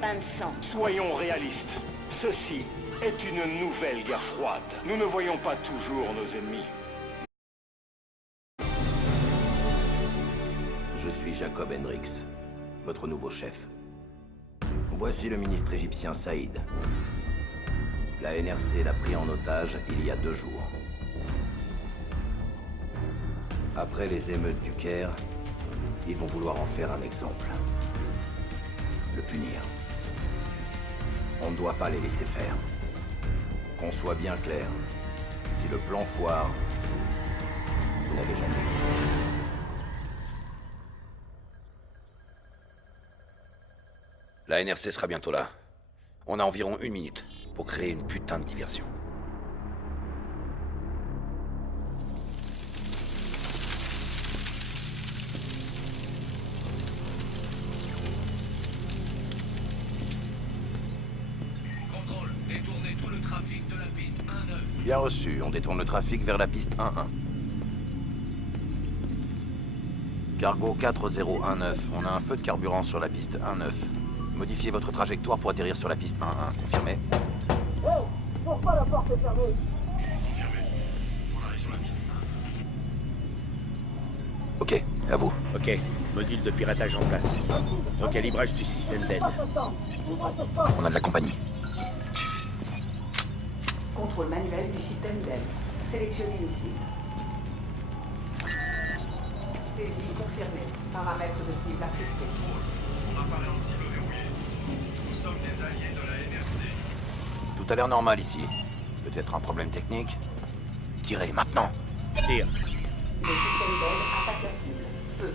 bain de sang. Soyons réalistes. Ceci est une nouvelle guerre froide. Nous ne voyons pas toujours nos ennemis. Je suis Jacob Hendricks, votre nouveau chef. Voici le ministre égyptien Saïd. La NRC l'a pris en otage il y a 2 jours. Après les émeutes du Caire, ils vont vouloir en faire un exemple. Le punir. On ne doit pas les laisser faire. Qu'on soit bien clair, si le plan foire, vous n'avez jamais existé. La NRC sera bientôt là. On a environ 1 minute pour créer une putain de diversion. Contrôle, détournez tout le trafic de la piste 1-9. Bien reçu, on détourne le trafic vers la piste 1-1. Cargo 4019, on a un feu de carburant sur la piste 1-9. Modifiez votre trajectoire pour atterrir sur la piste 1-1. Confirmé? Hey, pourquoi la porte est fermée? Confirmé. On arrive sur la piste 1. Ok, à vous. Ok, module de piratage en place. Recalibrage du système d'aide. On a de la compagnie. Contrôle manuel du système d'aide. Sélectionnez une cible. Saisie confirmée. Paramètres de cible acceptés. On apparaît en cible verrouillée. Nous sommes des alliés de la NRC. Tout a l'air normal ici. Peut-être un problème technique? Tirez, maintenant! Tire. Le système d'aide attaque la cible. Feu.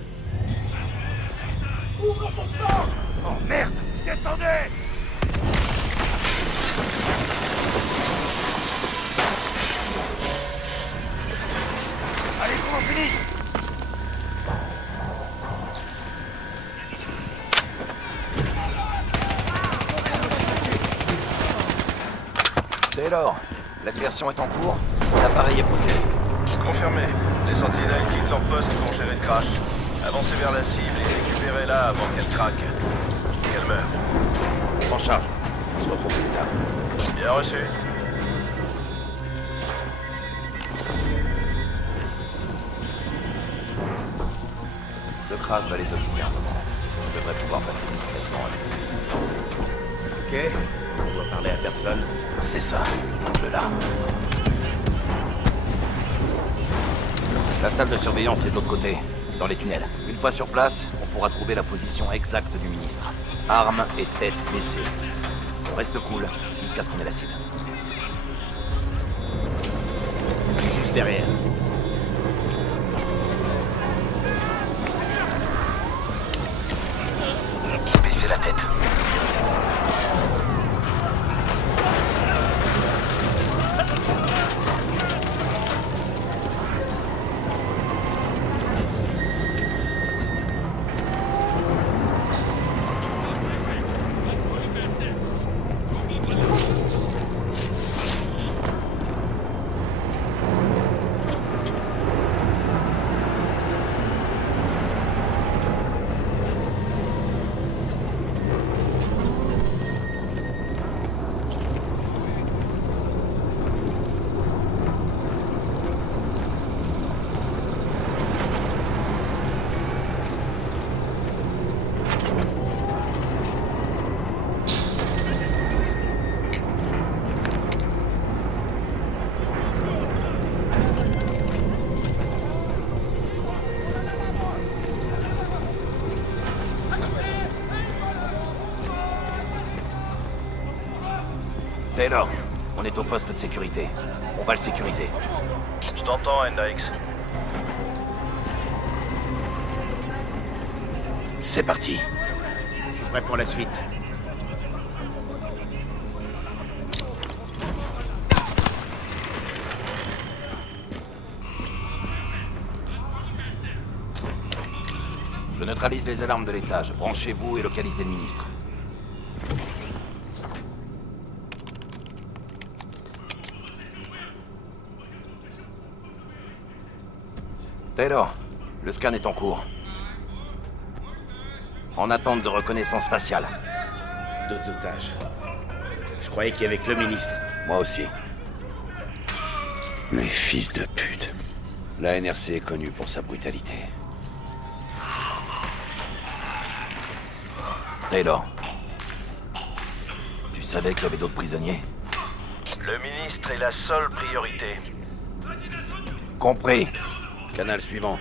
Oh merde! Descendez! Allez, qu'on en finisse! Taylor, la diversion est en cours. L'appareil est posé. Confirmé. Les sentinelles quittent leur poste pour gérer le crash. Avancez vers la cible et récupérez-la avant qu'elle craque. Qu'elle meure. On s'en charge. On se retrouve plus tard. Bien reçu. Ce crash va les occuper un moment. On devrait pouvoir passer discrètement avec ça. Ok, on doit parler à personne. C'est ça. Le là. La salle de surveillance est de l'autre côté, dans les tunnels. Une fois sur place, on pourra trouver la position exacte du ministre. Armes et tête baissée. On reste cool jusqu'à ce qu'on ait la cible. Juste derrière. Baissez la tête. Taylor, on est au poste de sécurité. On va le sécuriser. Je t'entends, Hendrix. C'est parti. Je suis prêt pour la suite. Je neutralise les alarmes de l'étage. Branchez-vous et localisez le ministre. Taylor, le scan est en cours. En attente de reconnaissance faciale. d'autres otages. Je croyais qu'il y avait que le ministre. Moi aussi. Mais fils de pute. La NRC est connue pour sa brutalité. Taylor. Tu savais qu'il y avait d'autres prisonniers? Le ministre est la seule priorité. Compris. Canal suivant.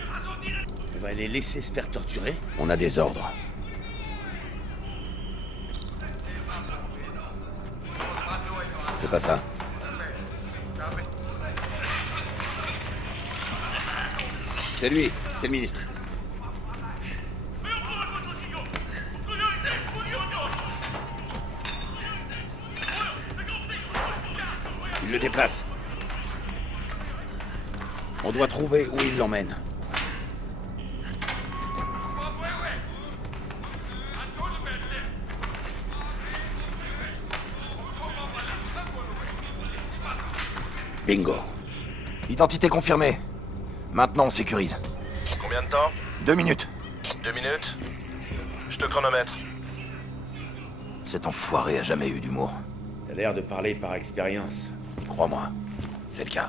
On va les laisser se faire torturer? On a des ordres. C'est pas ça. C'est lui, c'est le ministre. Il le déplace. On doit trouver où il l'emmène. Bingo. Identité confirmée. Maintenant, on sécurise. Combien de temps? 2 minutes. 2 minutes? Je te chronomètre. Cet enfoiré a jamais eu d'humour. T'as l'air de parler par expérience. Crois-moi, c'est le cas.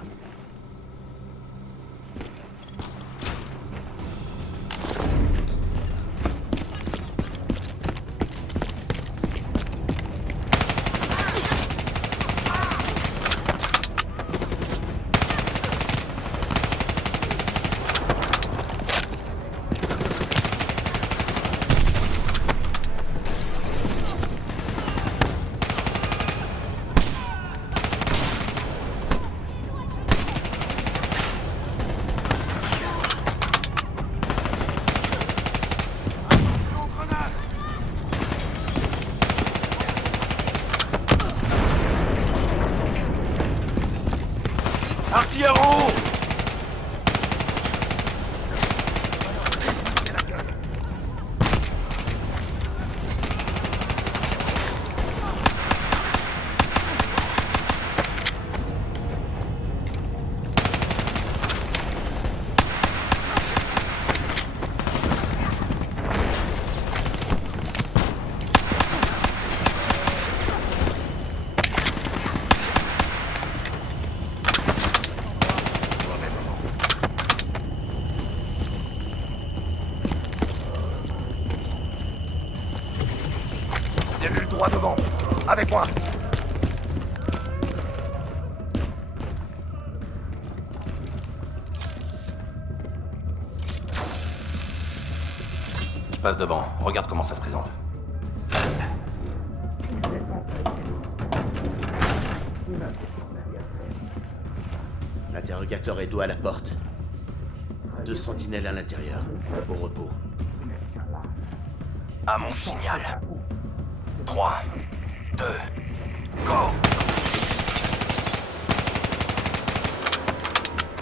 Artilleurs en haut! Cellule droit devant. Avec moi. Je passe devant. Regarde comment ça se présente. L'interrogateur est dos à la porte. 2 sentinelles à l'intérieur, au repos. À mon signal. 3, 2, go!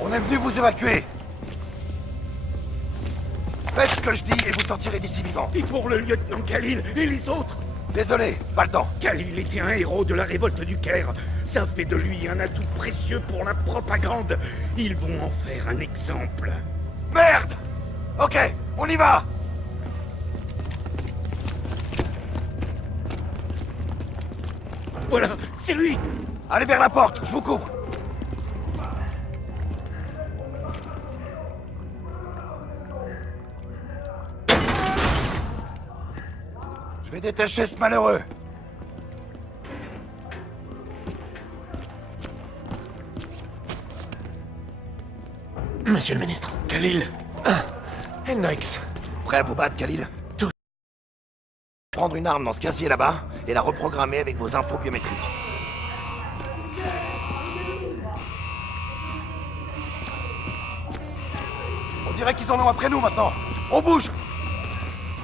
On est venu vous évacuer. Faites ce que je dis et vous sortirez d'ici vivant. Et pour le lieutenant Khalil et les autres? Désolé, pas le temps. Khalil était un héros de la révolte du Caire. Ça fait de lui un atout précieux pour la propagande. Ils vont en faire un exemple. Merde! Ok, on y va! Voilà, c'est lui! Allez vers la porte, je vous couvre. Je vais détacher ce malheureux. Monsieur le ministre. Khalil. Hendrix. Prêt à vous battre, Khalil? Tout. Prendre une arme dans ce casier là-bas et la reprogrammer avec vos infos biométriques. On dirait qu'ils en ont après nous maintenant. On bouge!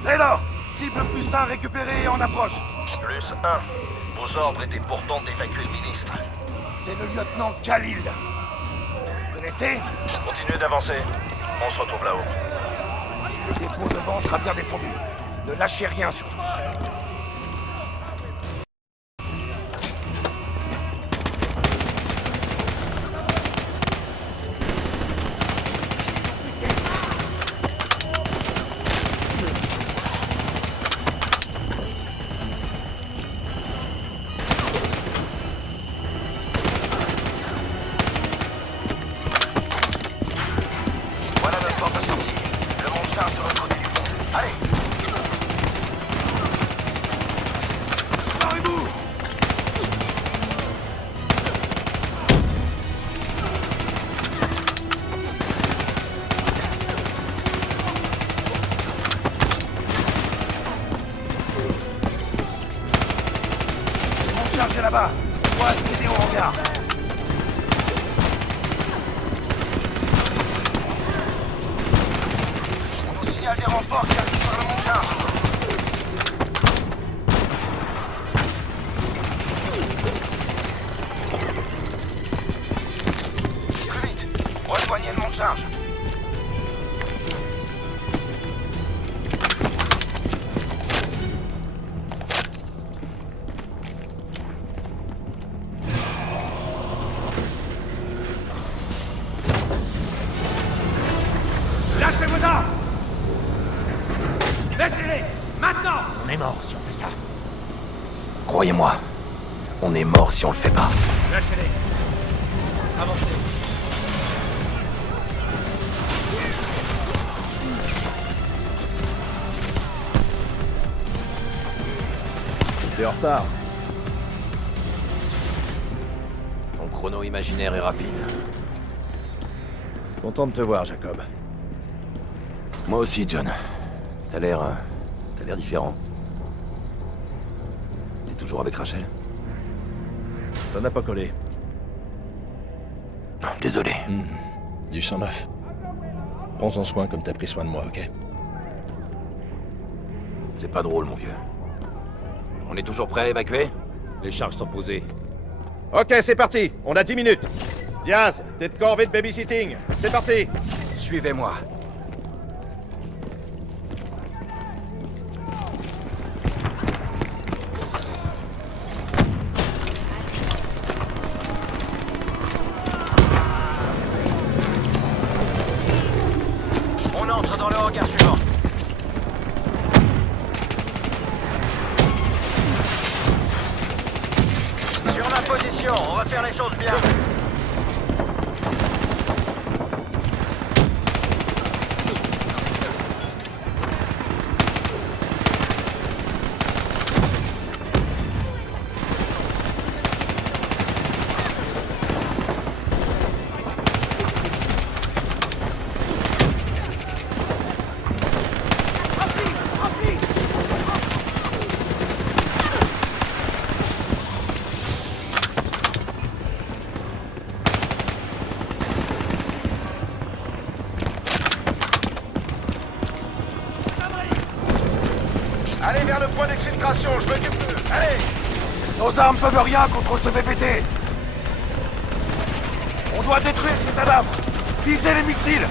Taylor! Cible plus 1 récupérée et en approche. Plus 1. Vos ordres étaient pourtant d'évacuer le ministre. C'est le lieutenant Khalil. Vous connaissez? Continuez d'avancer. On se retrouve là-haut. Le dépôt devant sera bien défendu. Ne lâchez rien surtout. charger là-bas. On va accéder au hangar. On nous signale des renforts qui arrivent par le mont-charge. Plus vite. Rejoignez le mont-charge. Lâchez vos armes! Laissez-les! Maintenant! On est mort si on fait ça. Croyez-moi, on est mort si on le fait pas. Lâchez-les! Avancez! T'es en retard. Ton chrono imaginaire est rapide. Content de te voir, Jacob. Moi aussi, John. T'as l'air différent. T'es toujours avec Rachel? Ça n'a pas collé. Désolé. Du sang neuf. Prends-en soin comme t'as pris soin de moi, ok? C'est pas drôle, mon vieux. On est toujours prêt à évacuer? Les charges sont posées. Ok, c'est parti. On a 10 minutes. Diaz, t'es de corvée de babysitting. C'est parti. Suivez-moi. On entre dans le hangar suivant. Sur ma position, on va faire les choses bien. Allez vers le point d'exfiltration, je m'occupe d'eux. Allez! Nos armes peuvent rien contre ce VPT. On doit détruire ces cadavres. Visez les missiles.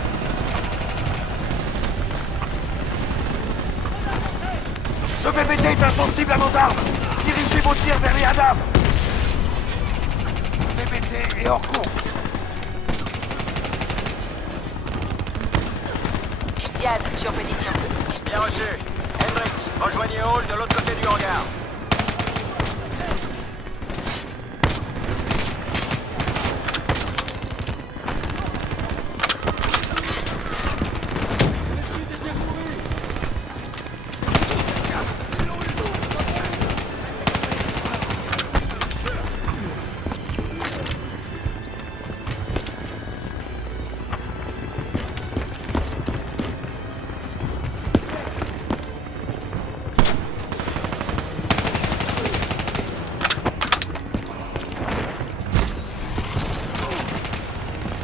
Ce VPT est insensible à nos armes. Dirigez vos tirs vers les cadavres. VPT est hors course. Diaz, sur position. Bien reçu. Hendrix, rejoignez Hall de l'autre côté du hangar.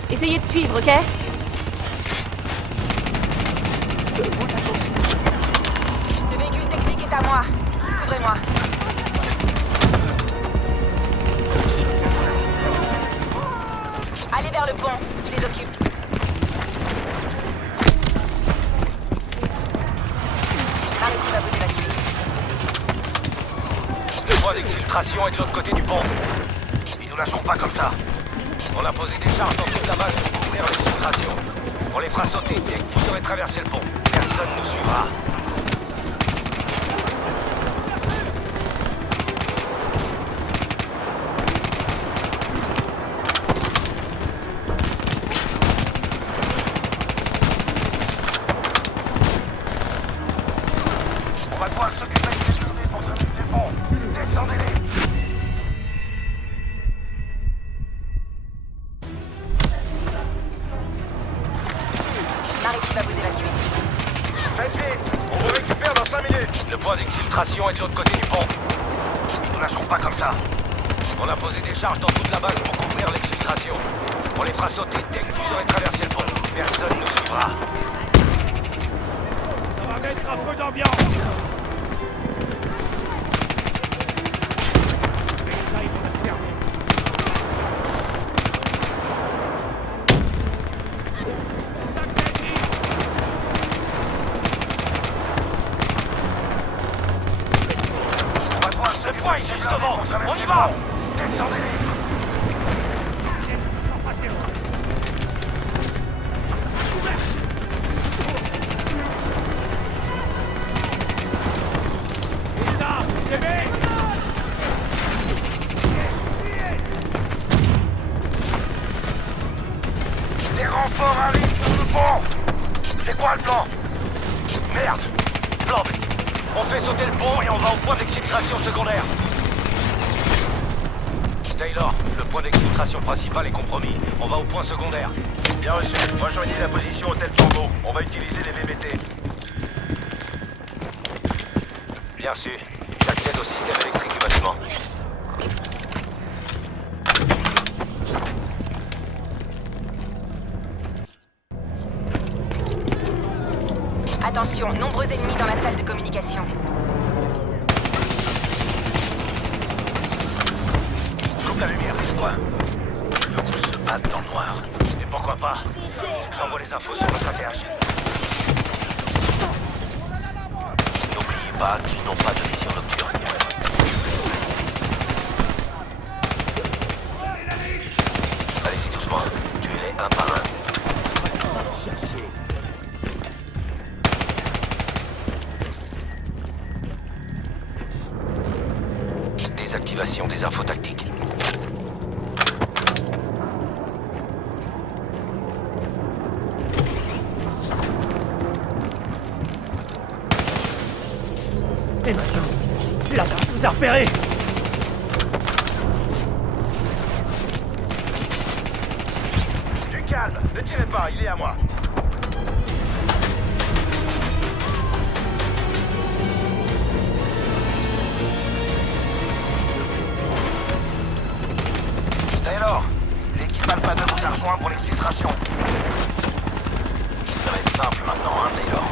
Essayez de suivre, ok? Ce véhicule technique est à moi. Couvrez-moi. Allez vers le pont, je les occupe. Arrêtez, va vous évacuer. Le point d'exfiltration est de l'autre côté du pont. Ils nous lâcheront pas comme ça. On a posé des charges dans toute la base pour couvrir l'exfiltration. On les fera sauter dès que vous aurez traversé le pont. Personne ne nous suivra. On va devoir s'occuper de ces journées pour traverser le pont. Descendez-les. Marie qui va vous évacuer. Faites vite! On vous récupère dans 5 minutes! Le point d'exfiltration est de l'autre côté du pont. Ils nous lâcheront pas comme ça. On a posé des charges dans toute la base pour couvrir l'exfiltration. On les fera sauter dès que vous aurez traversé le pont. Personne ne nous suivra. Ça va mettre un peu d'ambiance. Mais ça, ils vont le fermer. On va voir ce point juste devant. On y va. Descendez. Des renforts arrivent sur le pont. C'est quoi le plan? Merde. Plan B. On fait sauter le pont et on va au point d'exfiltration secondaire. Taylor, le point d'exfiltration principal est compromis. On va au point secondaire. Bien reçu. Rejoignez la position Hôtel Tango. On va utiliser les VBT. Bien reçu. J'accède au système électrique du bâtiment. Attention, nombreux ennemis dans la salle de communication. Je coupe la lumière. Quoi? Je veux qu'on se batte dans le noir. Et pourquoi pas? J'envoie les infos sur notre ATH. N'oubliez pas qu'ils n'ont pas de vision nocturne. Allez-y doucement. Tuez-les un par un. Désactivation des infos tactiques. Et maintenant, la base nous a repérés. Du calme. Ne tirez pas. Il est à moi. Taylor, l'équipe Alpha 2 vous a rejoint pour l'exfiltration. Ça va être simple maintenant, hein, Taylor?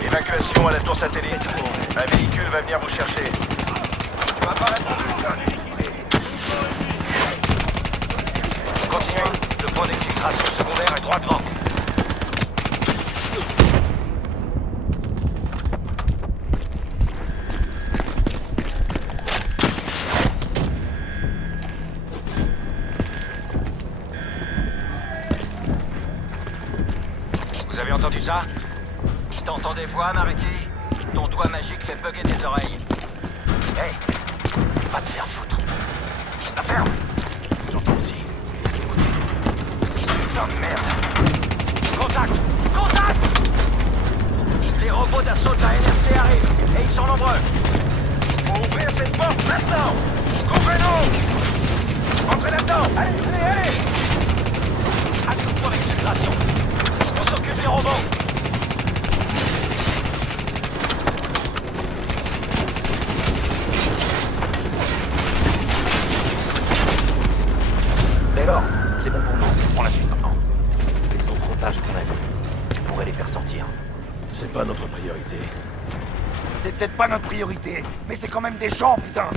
Évacuation à la tour satellite. Un véhicule va venir vous chercher. Tu m'as pas répondu, John. Continuez. Le point d'exfiltration secondaire est droit devant. Vous avez entendu ça? T'entends des voix, Mariti? Ton doigt magique fait bugger tes oreilles. Hey! Va te faire foutre. La ferme! J'entends aussi. Écoutez. Putain de merde. Contact! Contact! Les robots d'assaut de la NRC arrivent, et ils sont nombreux. Faut ouvrir cette porte maintenant. Couvrez-nous. Entrez là-dedans. Allez, allez, allez. À tout point d'exfiltration. On s'occupe des robots. Taylor, c'est bon pour nous. On prend la suite maintenant. Les autres otages qu'on a vus, tu pourrais les faire sortir. C'est pas notre priorité. C'est peut-être pas notre priorité, mais c'est quand même des gens, putain.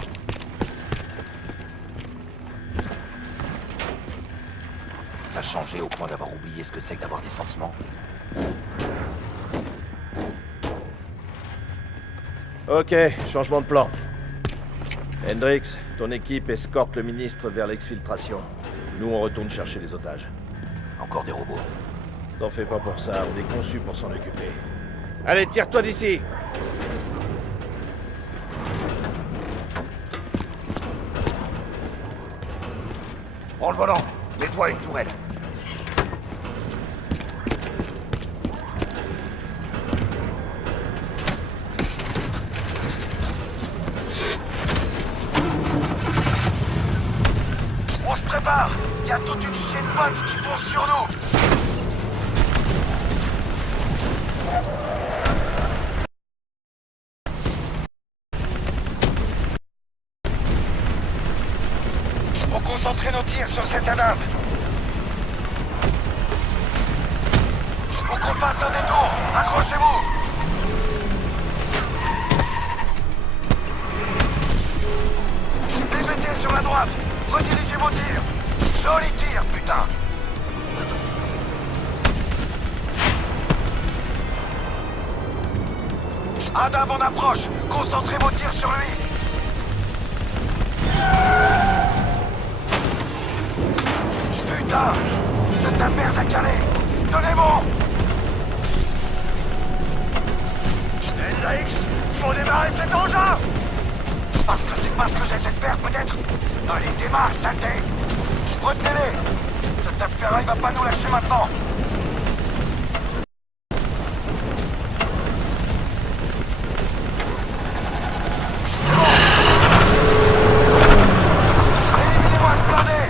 T'as changé au point d'avoir oublié ce que c'est que d'avoir des sentiments. Ok, changement de plan. Hendrix, ton équipe escorte le ministre vers l'exfiltration. Nous, on retourne chercher les otages. Encore des robots. T'en fais pas pour ça, on est conçu pour s'en occuper. Allez, tire-toi d'ici! Je prends le volant. Mets-toi à une tourelle. On se prépare. Il y a toute une chaîne de bots qui foncent sur nous. concentrer nos tirs sur cette ADAM. Faut qu'on fasse un détour. Accrochez-vous. DBT sur la droite. Redirigez vos tirs. Joli tir, putain. Adam en approche. Concentrez vos tirs sur lui. Putain, c'est ta merde à caler. Tenez bon. Hendrix, faut démarrer cet engin. Parce que c'est parce que j'ai cette paire, peut-être. Allez, démarre, saleté. Retenez-les. Cette tape ferraille va pas nous lâcher maintenant. Éliminez-moi ce blindé.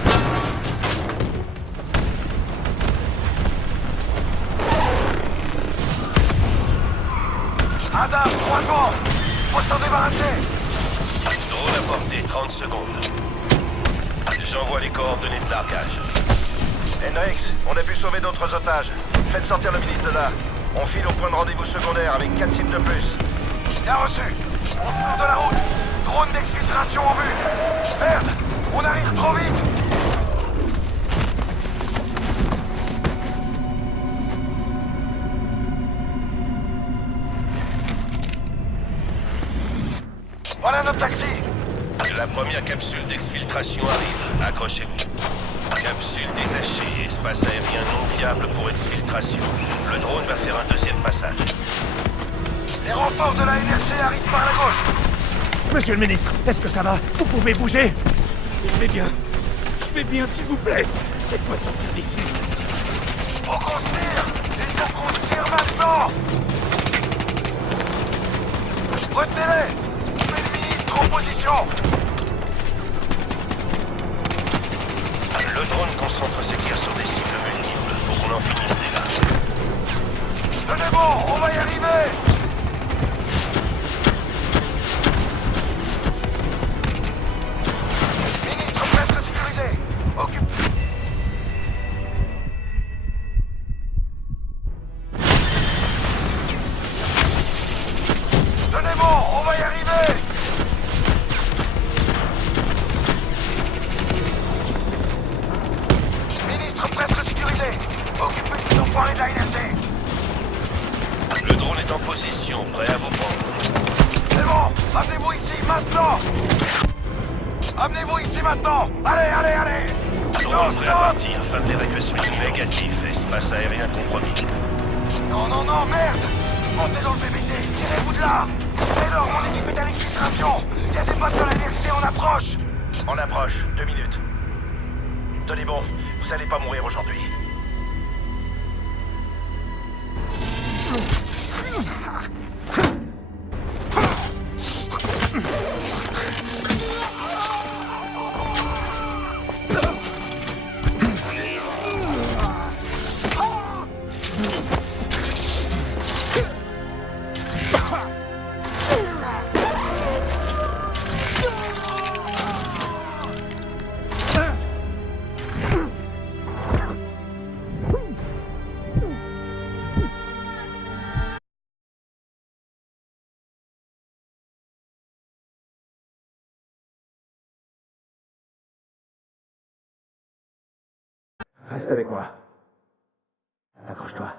Adam, droitement. Faut s'en débarrasser. Drone à portée, 30 secondes. J'envoie les coordonnées de largage. Hendrix, on a pu sauver d'autres otages. Faites sortir le ministre de là. On file au point de rendez-vous secondaire avec 4 cibles de plus. Bien reçu. On sort de la route. Drone d'exfiltration en vue. Merde, on arrive trop vite. Voilà notre taxi. La première capsule d'exfiltration arrive. Accrochez-vous. Capsule détachée, espace aérien non viable pour exfiltration. Le drone va faire un deuxième passage. Les renforts de la NRC arrivent par la gauche. Monsieur le ministre, est-ce que ça va? Vous pouvez bouger? Je vais bien. Je vais bien, s'il vous plaît. Faites-moi sortir d'ici. Faut qu'on se tire. Il faut qu'on se tire maintenant. Retenez-les. Mets le ministre en position. Le drone concentre ses tirs sur des cibles multiples. Faut qu'on en finisse, les gars. Tenez bon, on va y arriver. Ministre presque sécurisé. Occupe. Tenez bon, on va y arriver. Ministre presque sécurisé. Occupez ces enfoirés de la NRC. Le drone est en position, prêt à vous prendre. C'est bon, amenez-vous ici maintenant. Amenez-vous ici maintenant. Allez, allez, allez. Drone prêt à partir, fin de l'évacuation négatif, espace aérien compromis. Non, non, non, merde. Montez dans le BBT, tirez-vous de là. Taylor, mon équipe est à l'exfiltration. Il y a des potes de la NRC en approche. On approche, 2 minutes. Tenez bon, vous allez pas mourir aujourd'hui. Reste avec moi. Accroche-toi.